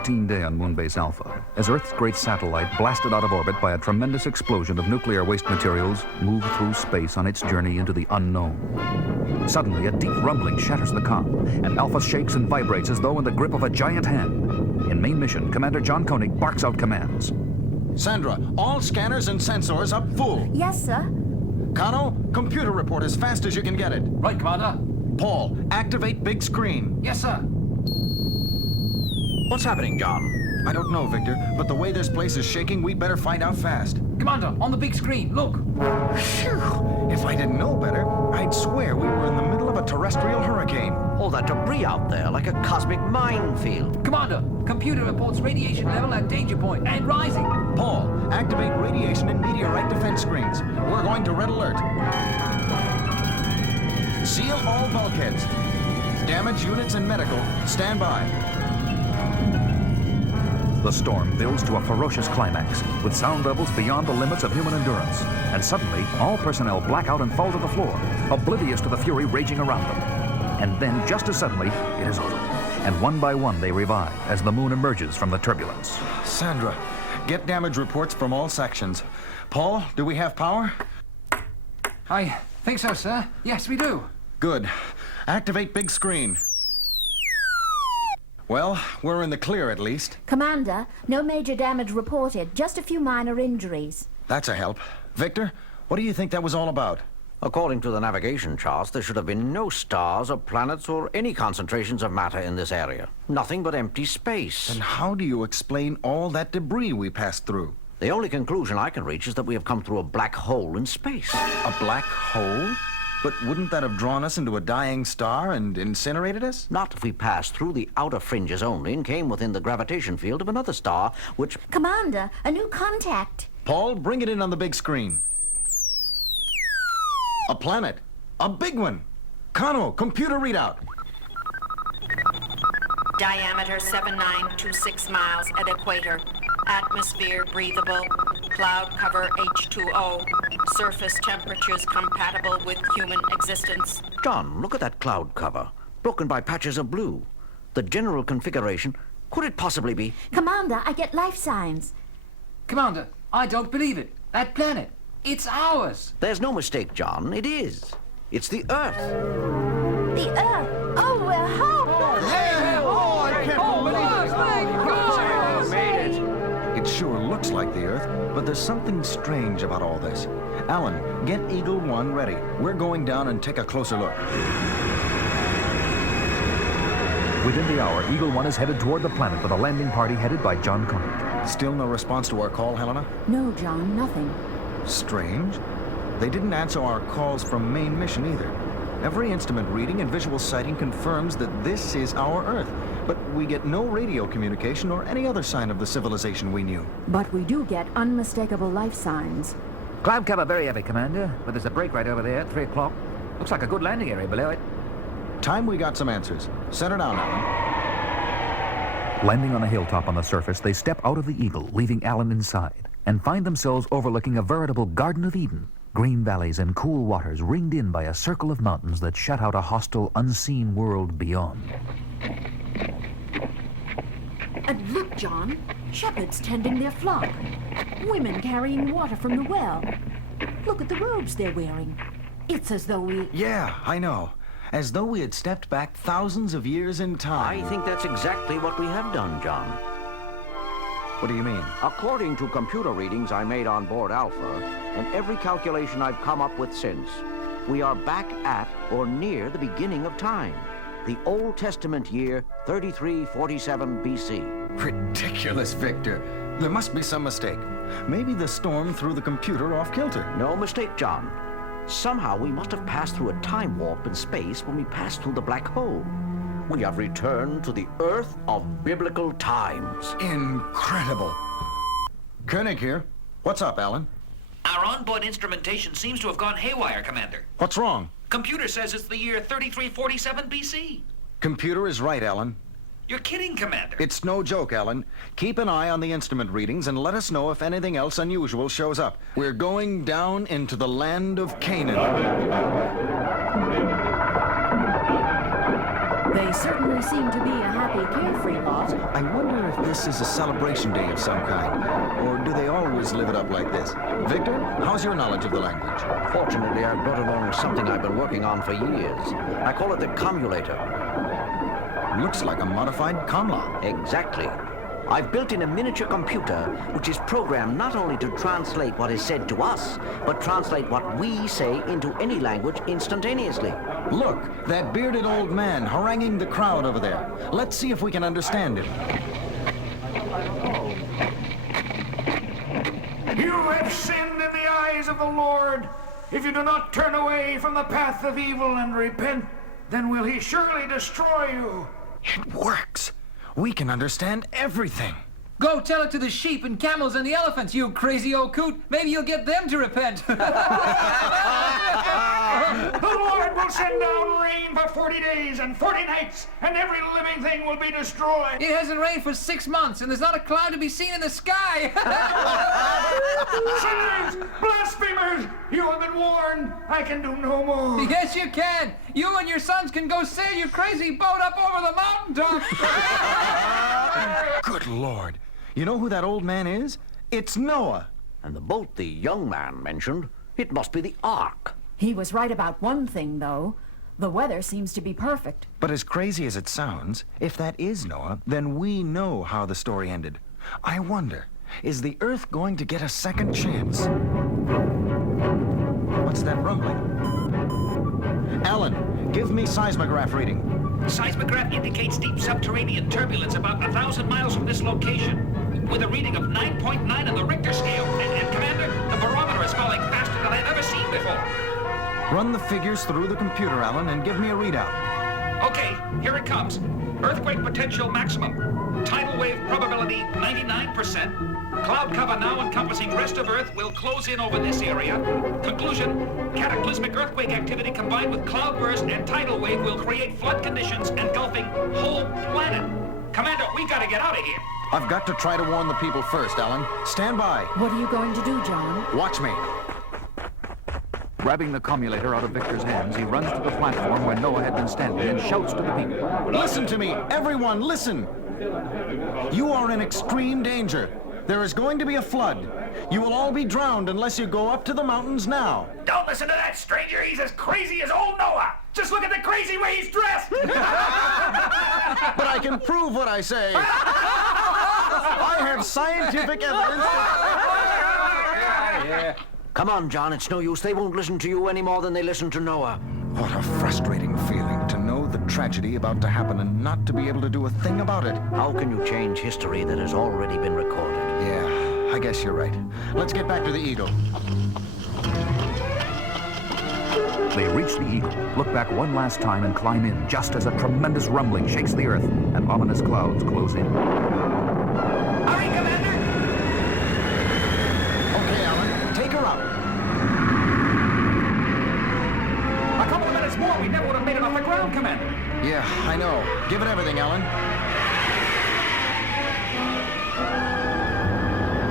routine day on Moonbase Alpha as Earth's great satellite, blasted out of orbit by a tremendous explosion of nuclear waste materials, moved through space on its journey into the unknown. Suddenly, a deep rumbling shatters the comm, and Alpha shakes and vibrates as though in the grip of a giant hand. In main mission, Commander John Koenig barks out commands. Sandra, all scanners and sensors up full. Yes, sir. Kano, computer report as fast as you can get it. Right, Commander. Paul, activate big screen. Yes, sir. What's happening, John? I don't know, Victor, but the way this place is shaking, we'd better find out fast. Commander, on the big screen, look. Phew. If I didn't know better, I'd swear we were in the middle of a terrestrial hurricane. All that debris out there, like a cosmic minefield. Commander, computer reports radiation level at danger point and rising. Paul, activate radiation and meteorite defense screens. We're going to red alert. Seal all bulkheads. Damage units and medical, stand by. The storm builds to a ferocious climax, with sound levels beyond the limits of human endurance. And suddenly, all personnel black out and fall to the floor, oblivious to the fury raging around them. And then, just as suddenly, it is over. And one by one, they revive as the moon emerges from the turbulence. Sandra, get damage reports from all sections. Paul, do we have power? I think so, sir. Yes, we do. Good. Activate big screen. Well, we're in the clear at least. Commander, no major damage reported, just a few minor injuries. That's a help. Victor, what do you think that was all about? According to the navigation charts, there should have been no stars or planets or any concentrations of matter in this area. Nothing but empty space. And how do you explain all that debris we passed through? The only conclusion I can reach is that we have come through a black hole in space. A black hole? But wouldn't that have drawn us into a dying star and incinerated us? Not if we passed through the outer fringes only and came within the gravitation field of another star, which... Commander, a new contact. Paul, bring it in on the big screen. A planet. A big one. Kano, computer readout. Diameter 7926 miles at equator. Atmosphere breathable. Cloud cover H2O. Surface temperatures compatible with human existence. John, look at that cloud cover, broken by patches of blue. The general configuration, could it possibly be... Commander, I get life signs. Commander, I don't believe it. That planet, it's ours. There's no mistake, John. It is. It's the Earth. The Earth! Oh, we're home! It sure looks like the Earth, but there's something strange about all this. Alan, get Eagle 1 ready. We're going down and take a closer look. Within the hour, Eagle 1 is headed toward the planet with a landing party headed by John Koenig. Still no response to our call, Helena? No, John, nothing. Strange. They didn't answer our calls from main mission either. Every instrument reading and visual sighting confirms that this is our Earth, but we get no radio communication or any other sign of the civilization we knew. But we do get unmistakable life signs. Cloud cover very heavy, Commander, but there's a break right over there at 3 o'clock. Looks like a good landing area below it. Time we got some answers. Set her down, Alan. Landing on a hilltop on the surface, they step out of the Eagle, leaving Alan inside, and find themselves overlooking a veritable Garden of Eden. Green valleys and cool waters ringed in by a circle of mountains that shut out a hostile, unseen world beyond. And look, John, shepherds tending their flock. Women carrying water from the well. Look at the robes they're wearing. It's as though we... Yeah, I know. As though we had stepped back thousands of years in time. I think that's exactly what we have done, John. What do you mean? According to computer readings I made on board Alpha, and every calculation I've come up with since, we are back at or near the beginning of time. The Old Testament year 3347 BC. Ridiculous, Victor. There must be some mistake. Maybe the storm threw the computer off kilter. No mistake, John. Somehow we must have passed through a time warp in space when we passed through the black hole. We have returned to the Earth of biblical times. Incredible. Koenig here. What's up, Alan? Our onboard instrumentation seems to have gone haywire, Commander. What's wrong? Computer says it's the year 3347 BC. Computer is right, Alan. You're kidding, Commander. It's no joke, Alan. Keep an eye on the instrument readings and let us know if anything else unusual shows up. We're going down into the land of Canaan. They They certainly seem to be a happy, carefree lot. I wonder if this is a celebration day of some kind, or do they always live it up like this? Victor, how's your knowledge of the language? Fortunately, I've brought along something I've been working on for years. I call it the commulator. Looks like a modified Comla. Exactly. I've built in a miniature computer which is programmed not only to translate what is said to us, but translate what we say into any language instantaneously. Look, that bearded old man haranguing the crowd over there. Let's see if we can understand him. You have sinned in the eyes of the Lord. If you do not turn away from the path of evil and repent, then will he surely destroy you. It works. We can understand everything. Go tell it to the sheep and camels and the elephants, you crazy old coot. Maybe you'll get them to repent. The Lord will send down rain for 40 days and 40 nights, and every living thing will be destroyed. It hasn't rained for 6 months, and there's not a cloud to be seen in the sky. Sinners, blasphemers, you have been warned. I can do no more. Yes, you can. You and your sons can go sail your crazy boat up over the mountaintop. Good Lord. You know who that old man is? It's Noah. And the boat the young man mentioned, it must be the Ark. He was right about one thing, though. The weather seems to be perfect. But as crazy as it sounds, if that is Noah, then we know how the story ended. I wonder, is the Earth going to get a second chance? What's that rumbling? Alan, give me seismograph reading. Seismograph indicates deep subterranean turbulence about 1,000 miles from this location, with a reading of 9.9 on the Richter scale. And Commander, the barometer is falling faster than I've ever seen before. Run the figures through the computer, Alan, and give me a readout. Okay, here it comes. Earthquake potential maximum. Tidal wave probability 99%. Cloud cover now encompassing rest of Earth will close in over this area. Conclusion, cataclysmic earthquake activity combined with cloudburst and tidal wave will create flood conditions engulfing whole planet. Commander, we gotta get out of here. I've got to try to warn the people first, Alan. Stand by. What are you going to do, John? Watch me. Grabbing the commulator out of Victor's hands, he runs to the platform where Noah had been standing and shouts to the people. Listen to me. Everyone, listen. You are in extreme danger. There is going to be a flood. You will all be drowned unless you go up to the mountains now. Don't listen to that stranger. He's as crazy as old Noah. Just look at the crazy way he's dressed. But I can prove what I say. I have scientific evidence. Come on, John, it's no use. They won't listen to you any more than they listen to Noah. What a frustrating feeling to know the tragedy about to happen and not to be able to do a thing about it. How can you change history that has already been recorded? Yeah, I guess you're right. Let's get back to the Eagle. They reach the Eagle, look back one last time, and climb in just as a tremendous rumbling shakes the Earth and ominous clouds close in. Hurry, Commander. Okay, Alan, take her out. A couple of minutes more, we never would have made it off the ground, Commander. Yeah, I know. Give it everything, Alan.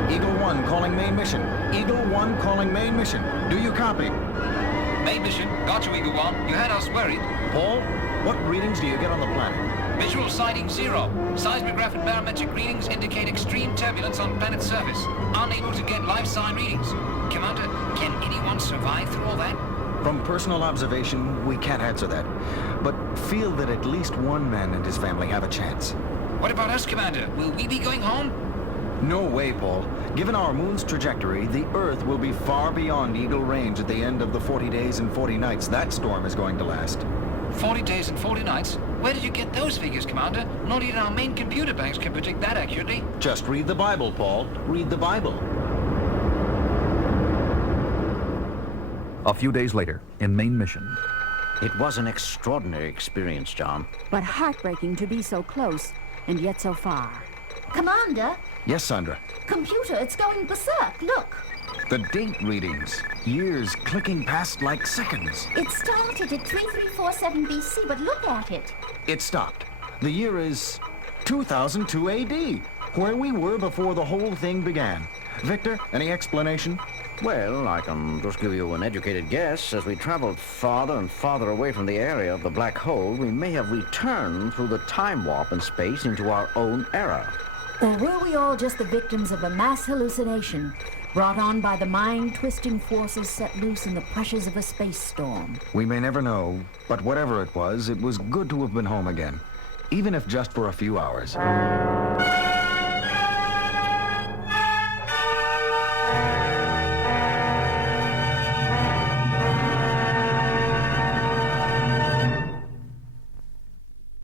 Eagle 1 calling main mission. Eagle 1 calling main mission. Do you copy? Main mission, got you, Eagle 1. You had us worried. Paul, what readings do you get on the planet? Visual sighting 0. Seismograph and barometric readings indicate extreme turbulence on planet's surface. Unable to get life sign readings. Commander, can anyone survive through all that? From personal observation, we can't answer that. But feel that at least one man and his family have a chance. What about us, Commander? Will we be going home? No way, Paul. Given our moon's trajectory, the Earth will be far beyond Eagle range at the end of the 40 days and 40 nights that storm is going to last. 40 days and 40 nights? Where did you get those figures, Commander? Not even our main computer banks can predict that accurately. Just read the Bible, Paul. Read the Bible. A few days later, in main mission, It was an extraordinary experience, John. But heartbreaking to be so close, and yet so far. Commander, Yes, Sandra. computer, it's going berserk. Look, The date readings. Years clicking past like seconds. it started at 3347 BC, but look at it. It stopped. The year is 2002 AD, where we were before the whole thing began. Victor, any explanation? Well, I can just give you an educated guess. As we traveled farther and farther away from the area of the black hole, we may have returned through the time warp in space into our own era. Or were we all just the victims of a mass hallucination brought on by the mind-twisting forces set loose in the pressures of a space storm? We may never know, but whatever it was good to have been home again, even if just for a few hours.